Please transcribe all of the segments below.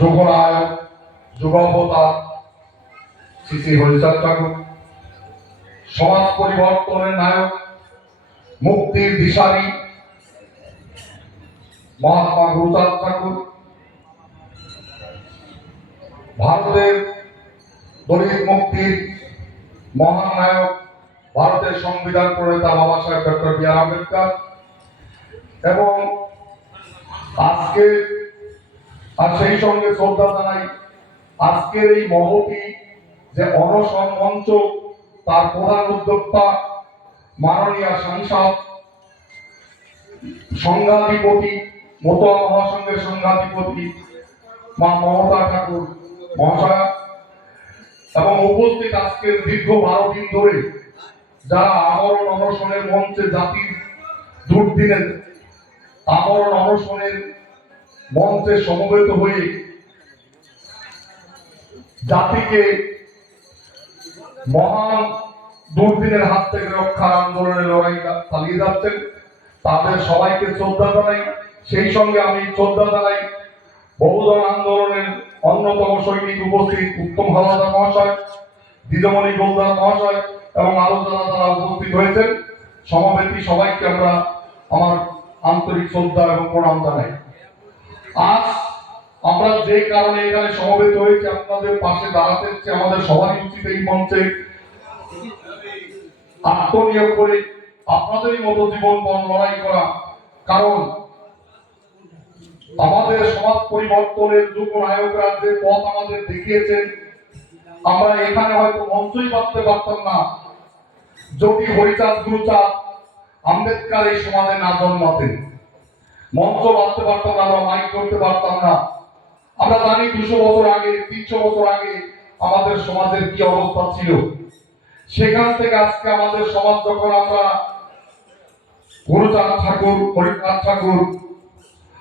যুগনায়ক যুগাবতার শ্রী শ্রী হরিচাঁদ ঠাকুর, সমাজ পরিবর্তনের নায়ক, মুক্তির দিশারি, মহাত্মা গুরুচাঁদ ঠাকুর, ভারতের দলিত মুক্তির মহান নায়ক ভারতের সংবিধান প্রণেতা বাবা সাহেব ডক্টর বি আর আম্বেদকর, এবং আজকে আর সেই সঙ্গে শ্রদ্ধা জানাই, আজকের এই মহতি যে অনশন মঞ্চ, তার প্রধান উদ্যোক্তা মাননীয় সাংসদ সংঘাধিপতি মতোয়া মহাসংঘের সংঘাধিপতি মা মমতা ঠাকুর মহাশয়া এবং উপস্থিত আজকের দীর্ঘ বারো দিন ধরে যারা আমরণ অনশনের মঞ্চে জাতির দুর্দিনে আমরণ অনশনের মঞ্চে সমবেত হয়ে জাতিকে মহান দুর্দিনের হাত থেকে রক্ষার আন্দোলনে লড়াই চালিয়ে যাচ্ছেন। তাদের সবাইকে শ্রদ্ধা জানাই। সেই সঙ্গে আমি শ্রদ্ধা জানাই বহুজন আন্দোলনের অন্যতম সৈনিক উপস্থিত উত্তম হাওলাদার মহাশয় দিদমণি গোলদার মহাশয় এবং আরও যারা যারা উপস্থিত হয়েছেন। সমাবেতী সবাইকে আমরা আমার আন্তরিক শ্রদ্ধা এবং প্রণাম জানাই। আজ আমরা যে কারণে এখানে সমবেত হয়েছি, আপনাদের পাশে দাঁড়াতে হচ্ছে, আমাদের সবারই উচিত এই মঞ্চে। আত্মনিয়োগ করে আপনাদেরই মতো জীবন বন লড়াই করা। কারণ আমাদের সমাজ পরিবর্তনের যুগ নায়করা যে পথ আমাদের দেখিয়েছেন আমরা এখানে হয়তো মঞ্চই ভাবতে পারতাম না। যদি হরিচাঁদ, গুরুচাঁদ, আম্বেদকর এই সমাজে না জন্মাতেন। মঞ্চ ভাবতে পারতাম না, আমরা মাইক করতে পারতাম না। আমরা জানি দুশো বছর আগে, তিনশো বছর আগে আমাদের সমাজের কি অবস্থা ছিল। সেখান থেকে আজকে আমাদের সমাজ যখন আমরা গুরুচাঁদ ঠাকুর হরিচাঁদ ঠাকুর,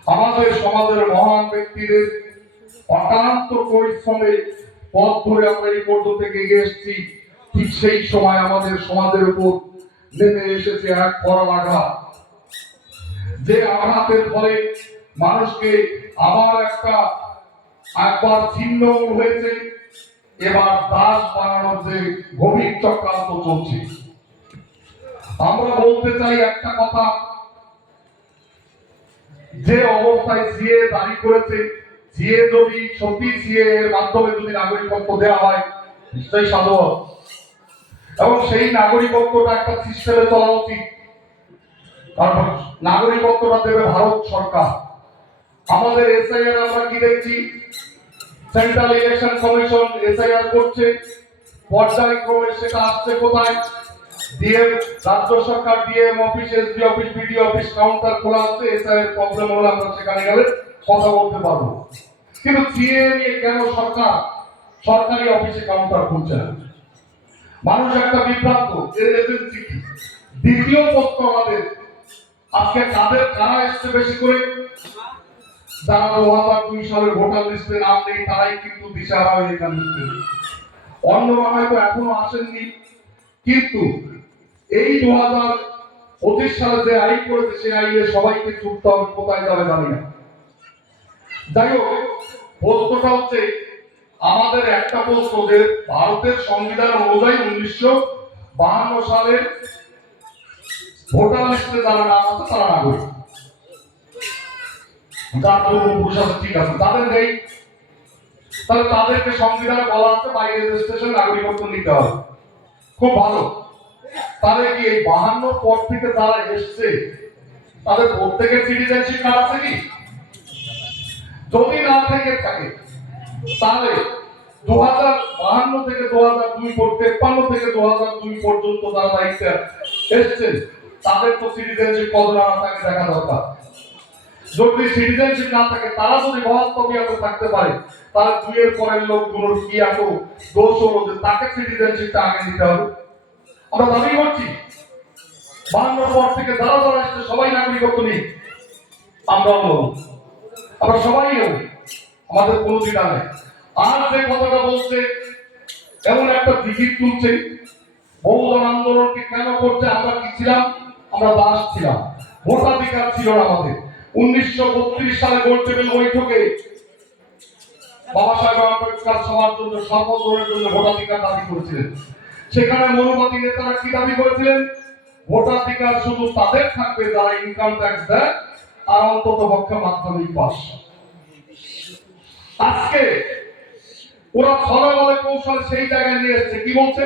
আমাদের সমাজের মহান ব্যক্তিদের অক্লান্ত পরিশ্রমে পথ ধরে আমরা এই পর্যন্ত এগিয়ে এসেছি, ঠিক সেই সময় আমাদের সমাজের উপর নেমে এসেছে এক পরম আঘাত যে আঘাতের ফলে মানুষকে আবার একটা একবার ছিন্ন হয়েছে, এবার দাস বানানোর যে গভীর চক্রান্ত চলছে। আমরা বলতে চাই একটা কথা, যে অবস্থায় সিএ দাঁড়ি করেছে, সিএ যদি সত্যি সিএ এর মাধ্যমে যদি নাগরিকত্ব দেওয়া হয়, নিশ্চয়ই সাধু এবং সেই নাগরিকত্বটা একটা সিস্টেমে চলা উচিত। কারণ নাগরিকত্বটা দেবে ভারত সরকার। আমাদের এসআইআর আমরা কি দেখছি? সেন্ট্রাল ইলেকশন কমিশন এসআইআর করছে। পর্যায়ক্রমে সেটা আসছে কোথায়? ডিএম রাজ্য সরকার DM office SD office BD office counter খোলা আছে এসআইআর প্রবলেম হলে আমরা সেখানে গেলে কথা বলতে পারব। কিন্তু সিএ নিয়ে কেন সরকার সরকারি অফিসে কাউন্টার খুলছে না? মানুষ একটা বিভ্রান্ত, এর এজেন্সি দ্বিতীয় প্রশ্ন আমাদের আজকে কাদের, কারা এসছে বেশি করে? যারা দু হাজার দুই সালের ভোটার লিস্টে নাম নেই, তারাই কিন্তু দিশাহারা হয়ে এখানে। অন্যরা হয়তো এখনও আসেননি। কিন্তু এই দু হাজার পঁচিশ সালে যে আইন করেছে, সেই আইনে সবাইকে ছুটতে হবে, কোথায় যাবে জানি না। যাই হোক, প্রশ্নটা হচ্ছে, আমাদের একটা প্রশ্ন যে, ভারতের সংবিধান অনুযায়ী উনিশশো বাহান্ন সালের ভোটার লিস্টে যারা নাম আছে তারা নাগরিক যার পূর্বপুরুষ আছে, ঠিক আছে, তাদের নেই তাহলে তাদেরকে সংবিধান বলা আছে বাই রেজিস্ট্রেশন নাগরিকত্ব নিতে হবে। খুব ভালো। তাহলে কি এই বাহান্ন পর থেকে যারা এসছে, তাদের প্রত্যেকের সিটিজেনশিপ কার্ড আছে কি? যদি না থেকে থাকে, তাহলে দু হাজার বাহান্ন থেকে দু হাজার দুই তেপ্পান্ন থেকে দু হাজার দুই পর্যন্ত যারা দায়িত্বে এসছেন তাদের তো সিটিজেনশিপ না থাকে দেখা দরকার। যদি সিটিজেনশিপ না থাকে, তারা যদি মহাত্মবিয়াতে থাকতে পারে তাহলে দুইয়ের পরের লোকগুলোর কি এত দোষ হলো যে তাকে সিটিজেনশিপটা আগে দিতে হবে? আমরা দাবি করছি, বাহান্নর পর থেকে যারা যারা আসছে সবাই নাগরিকত্ব নিই আমরাও নেব। আমরা সবাই নেব। আমাদের কোনো দ্বিধা নেই। আর যে কথাটা বলছে, এমন একটা দিঘির তুলছে, বহুজন আন্দোলনকে কেন করছে, আমরা কি ছিলাম? আমরা দাস ছিলাম, ভোটাধিকার ছিল না আমাদের। উনিশশো বত্রিশ সালে গোলটেবিল বৈঠকে বাবা সাহেব সবার জন্য জন্য ভোটাধিকার দাবি করেছিলেন। সেখানে মনোবাদী নেতারা কি দাবি করেছিলেন? ভোটাধিকার শুধু তাদের থাকবে যারা ইনকাম ট্যাক্স দেয় আর অন্তত পক্ষে মাধ্যমিক পাস। আজকে ওরা বলে কৌশল সেই জায়গায় নিয়ে এসছে। কি বলছে?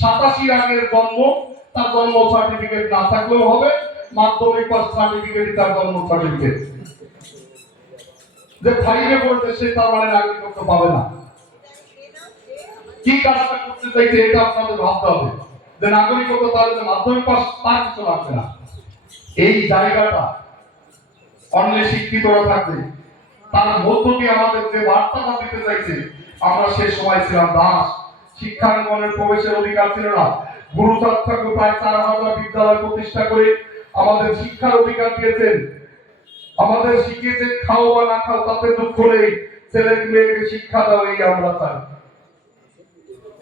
সাতাশি আগের জন্ম তার জন্ম সার্টিফিকেট না থাকলেও হবে, মাধ্যমিক পাস সার্টিফিকেট তার জন্ম সার্টিফিকেট যে ফাইভে পড়তে সে তার মানে নাগরিকত্ব পাবে না। কি কাজটা করতে চাইছে এটা আপনাদের ভাবতে হবে। যে নাগরিকত্ব যে মাধ্যমিক পাস, তার কিছু লাগবে না। এই জায়গাটা অন্যে শিক্ষিতরা থাকবে। তার আমাদের যে বার্তাটা দিতে চাইছে, আমরা সে সময় ছিলাম দাস। শিক্ষাঙ্গনের প্রবেশের অধিকার ছিল না। গুরু ঠাকুর প্রায় চার হাজার বিদ্যালয় প্রতিষ্ঠা করে আমাদের শিক্ষার অধিকার দিয়েছেন। আমাদের শিখিয়েছে খাও বা না খাও, তাতে দুঃখ নেই। ছেলে মেয়েকে শিক্ষা আমরা চাই।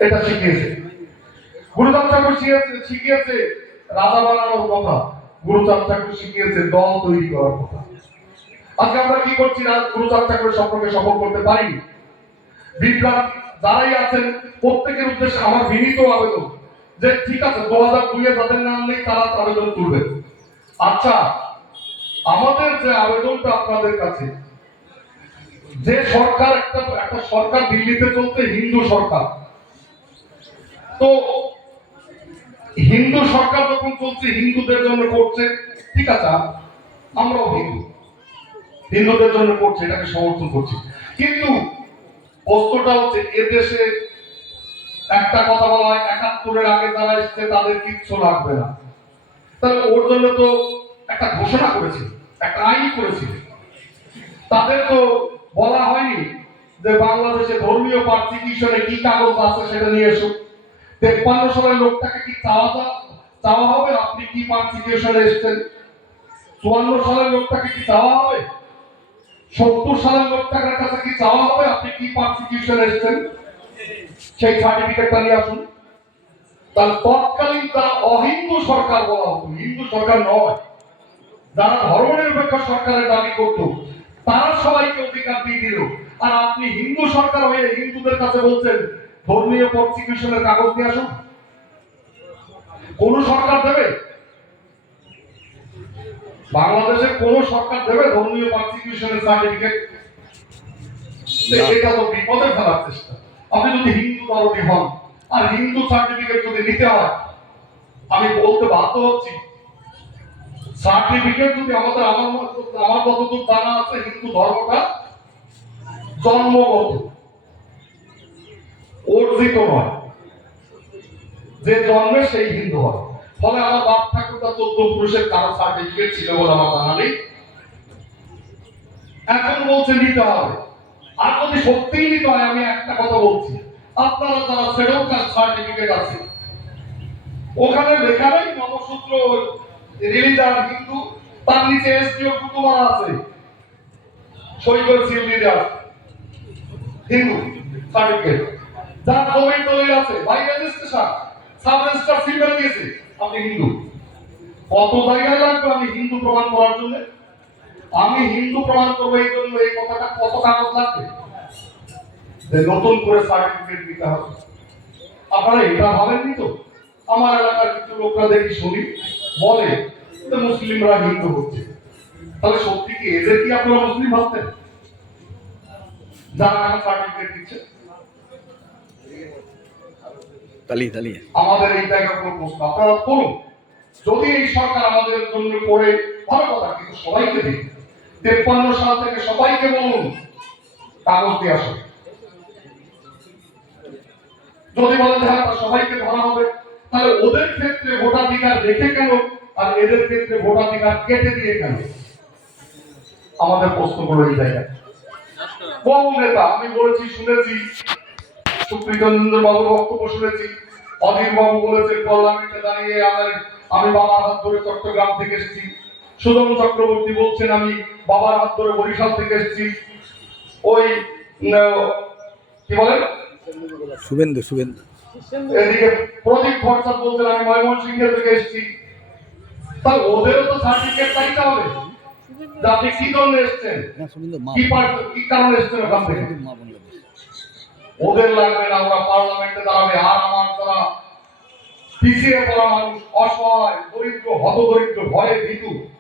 এটা শিখিয়েছে। শিখিয়েছে শিখিয়েছে রাজা বানানোর কথা। শিখিয়েছে দল তৈরি করার কথা। আজকে আমরা কি করছি? না গুরুদাস ঠাকুরের সম্পর্কে সফল করতে পারিনি যারাই আছেন, প্রত্যেকের উদ্দেশ্যে আমার বিনীত আবেদন। যে ঠিক আছে, দু হাজার দুইয়ে যাদের নাম নেই তারা আবেদন তুলবে আচ্ছা আমাদের যে আবেদনটা আপনাদের কাছে, যে সরকার একটা একটা সরকার দিল্লিতে চলছে, হিন্দু সরকার। তো হিন্দু সরকার যখন চলছে, হিন্দুদের জন্য করছে, ঠিক আছে আমরাও হিন্দু। হিন্দুদের জন্য করছে, এটাকে সমর্থন করছি। কিন্তু প্রশ্নটা হচ্ছে এদেশে একটা কথা বলা হয়, একাত্তরের আগে যারা এসছে তাদের কিচ্ছু লাগবে না। তাহলে ওর জন্য তো একটা ঘোষণা করেছিল একটা আইন করেছিল তাদের তো বলা হয়নি যে বাংলাদেশে ধর্মীয় পার্সিকিউশনে কি কাগজ আছে সেটা নিয়ে এসো। তেপ্পান্ন সালের লোকটাকে কি চাওয়া চাওয়া হবে? আপনি কি পার্সিকিউশনে এসেছেন? চুয়ান্ন সালের লোকটাকে কি চাওয়া হবে? সত্তর সালের লোকটার কাছে কি চাওয়া হবে? আপনি কি পার্সিকিউশন এসেছেন? সেই সার্টিফিকেটটা নিয়ে আসুন। তার তৎকালীন তারা অহিন্দু সরকার বলা হতো হিন্দু সরকার নয় যারা ধর্মনিরপেক্ষ সরকারের দাবি করত তারা সবাইকে অধিকার দিয়ে দিল। আর আপনি হিন্দু সরকার হয়ে হিন্দুদের কাছে বলছেন ধর্মীয় প্রসিকিউশনের কাগজ নিয়ে আসুন। কোন সরকার দেবে? বাংলাদেশে কোন সরকার দেবে ধর্মীয় প্রসিকিউশনের সার্টিফিকেট এটা তো বিপদে ফেলার চেষ্টা। আপনি যদি হিন্দু দরদি হন, আর হিন্দু সার্টিফিকেট যদি নিতে হয়, আমি বলতে বাধ্য হচ্ছি। সার্টিফিকেট যদি আমাদের আমার আমার যতদূর জানা আছে, হিন্দু ধর্মটা, জন্মগত, অর্জিত নয়। যে জন্মে সেই হিন্দু হয়। ফলে আমার বাপ ঠাকুরটা চোদ্দ পুরুষের সার্টিফিকেট ছিল বলে আমার জানা নেই। এখন বলছে নিতে হবে। আর যদি সত্যিই নিতে হয়, আমি একটা কথা বলছি। আপনারা যারা সেডল কাস্ট সার্টিফিকেট আছে, ওখানে লেখা নেই নবসূত্র রিলিজার হিন্দু, তার নিচে এসডিও কুতুমারা আছে। করে সিল আছে। হিন্দু সার্টিফিকেট যার জমির দলিল আছে by registration sub registrar seal করে দিয়েছে। আপনি হিন্দু। কত জায়গায় লাগবে আমি হিন্দু প্রমাণ করার জন্য? আমি হিন্দু প্রমাণ করব এই জন্য এই কথাটা কত কাগজ লাগবে? যে নতুন করে সার্টিফিকেট দিতে হবে। আপনারা এটা ভাবেননি তো? আমার এলাকার কিছু লোকরা দেখি শুনি বলে যে মুসলিমরা হিন্দু হচ্ছে। তাহলে সত্যি কি এদের কি আপনারা মুসলিম ভাবতেন? যারা এখন সার্টিফিকেট দিচ্ছে। আমাদের এই জায়গায় কোনো প্রশ্ন। আপনারা করুন যদি এই সরকার আমাদের জন্য করে ভালো কথা কিন্তু সবাইকে দিন তেপ্পান্ন সাল থেকে সবাইকে বলুন, কাগজ দিয়ে আসুন যদি বলেন হ্যাঁ সবাইকে ধরা হবে, তাহলে ওদের ক্ষেত্রে ভোটাধিকার রেখে কেন, আর এদের ক্ষেত্রে ভোটাধিকার কেটে দিয়ে কেন? আমাদের প্রশ্ন করো এই জায়গায়। বহু নেতা, আমি বলেছি, শুনেছি সুপ্রীতন্দ্র বাবুর বক্তব্য শুনেছি। অধীর বাবু বলেছে পার্লামেন্টে দাঁড়িয়ে আমার আমি বাবার হাত ধরে চট্টগ্রাম থেকে এসেছি। সুদম চক্রবর্তী বলছেন আমি বাবার হাত ধরে বরিশাল থেকে এসেছি। ওই কি বলেন? শুভেন্দু শুভেন্দু। এদিকে প্রদীপ ভরসা বলছেন আমি ময়মনসিংহ থেকে এসেছি। তাহলে ওদেরও তো সার্টিফিকেট চাইতে হবে। আপনি কি জন্য এসছেন? কি কি কারণে এসছেন ওখান থেকে? ওদের লাগবে না ওরা পার্লামেন্টে দাঁড়াবে। আর আমার যারা পিছিয়ে পড়া মানুষ অসহায় দরিদ্র হতদরিদ্র ভয়ে ভীতু তারা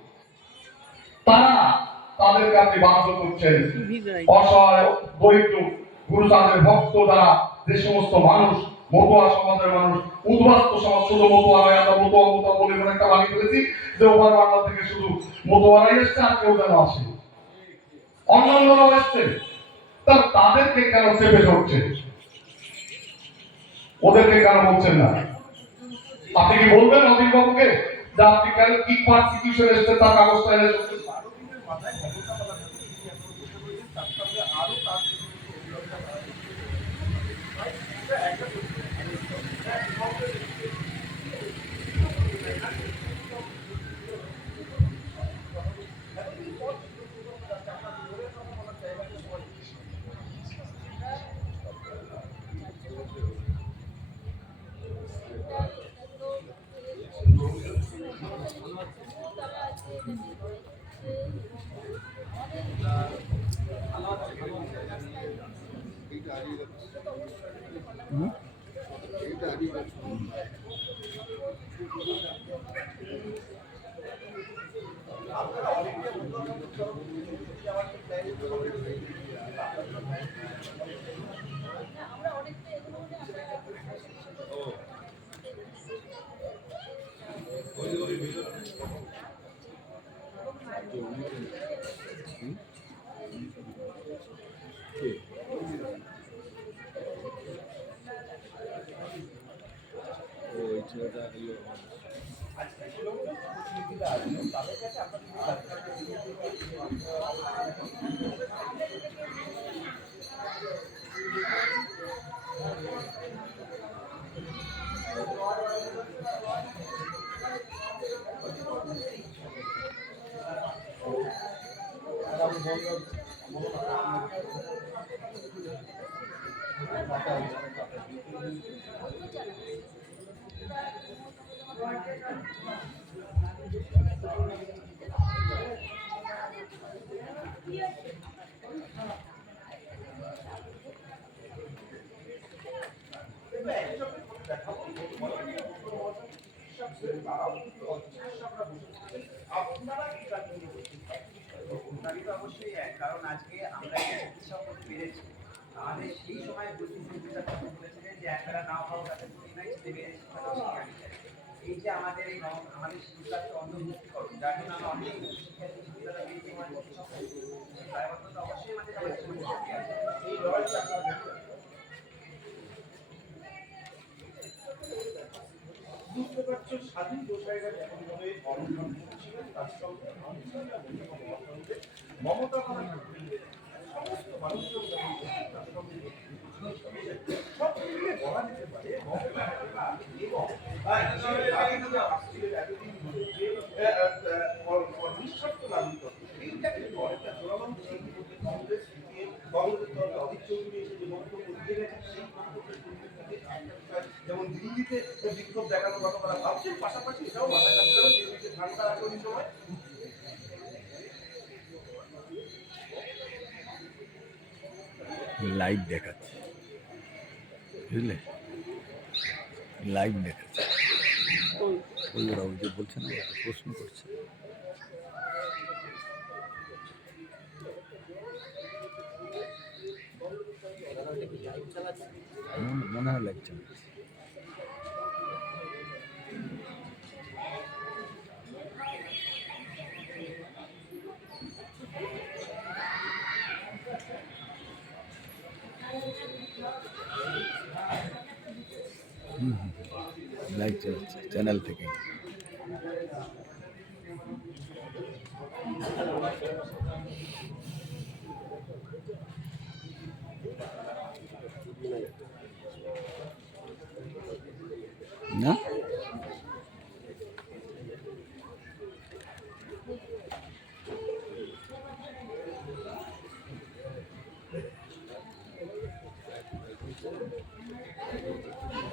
তাদেরকে আপনি বাধ্য করছেন। অসহায় দরিদ্র গুরুদানের ভক্ত যারা যে সমস্ত মানুষ, মতুয়া সমাজের মানুষ, উদ্বাস্ত সমাজ, শুধু মতুয়া নয়, আমরা মতুয়া মতুয়া বলে একটা ফেলেছি যে বাংলা থেকে শুধু মতুয়ারাই এসছে আর কেউ যেন আসে। অন্যান্যরাও এসছে। তা তাদেরকে কেন চেপে ধরছে? ওদেরকে কেন বলছেন না? আপনি কি বলবেন অধীর বাবুকে যে আপনি কেন কি পারসিকিউশন এসছে তার কাগজটা এনে একটা আপনারই তো অবশ্যই এক কারণ আজকে আমরা চিকিৎসা করতে পেরেছি আমাদের সেই সময় বুদ্ধিজীবীরা কথা বলেছিলেন যে একবেলা নাও খাও তাতে করি নাই ছেলে। এই যে আমাদের এই আমাদের শিক্ষাকে অন্তর্ভুক্তিকরণ যার জন্য আমরা অনেক শিক্ষার্থী দায়বদ্ধতা অবশ্যই আমাদের এই লড়াইটা পারছ স্বাধীন গোসাইরা যেমন ভাবে অনশন করছিলেন, তার সঙ্গে মমতা সমস্ত মানুষজন তার সব মিলিয়ে বলা যেতে পারে মমতা এবং এতদিন ধরে যে নিঃস্বার্থ নাগরিকত্ব কংগ্রেস কংগ্রেস দল অধীর চৌধুরী এসে যে বক্তব্য গেছেন, সেই বিক্ষোভ কথা বলা ভাবছেন, পাশাপাশি এটাও মাথায় রাখতে হবে আছে ওই সময়। লাইভ দেখাচ্ছে। বুঝলে? লাইভ দেখাচ্ছে। ওই যে প্রশ্ন করছে। মনে- মনে হয় লাইভ চালাচ্ছে। এই চ্যানেল থেকে। না?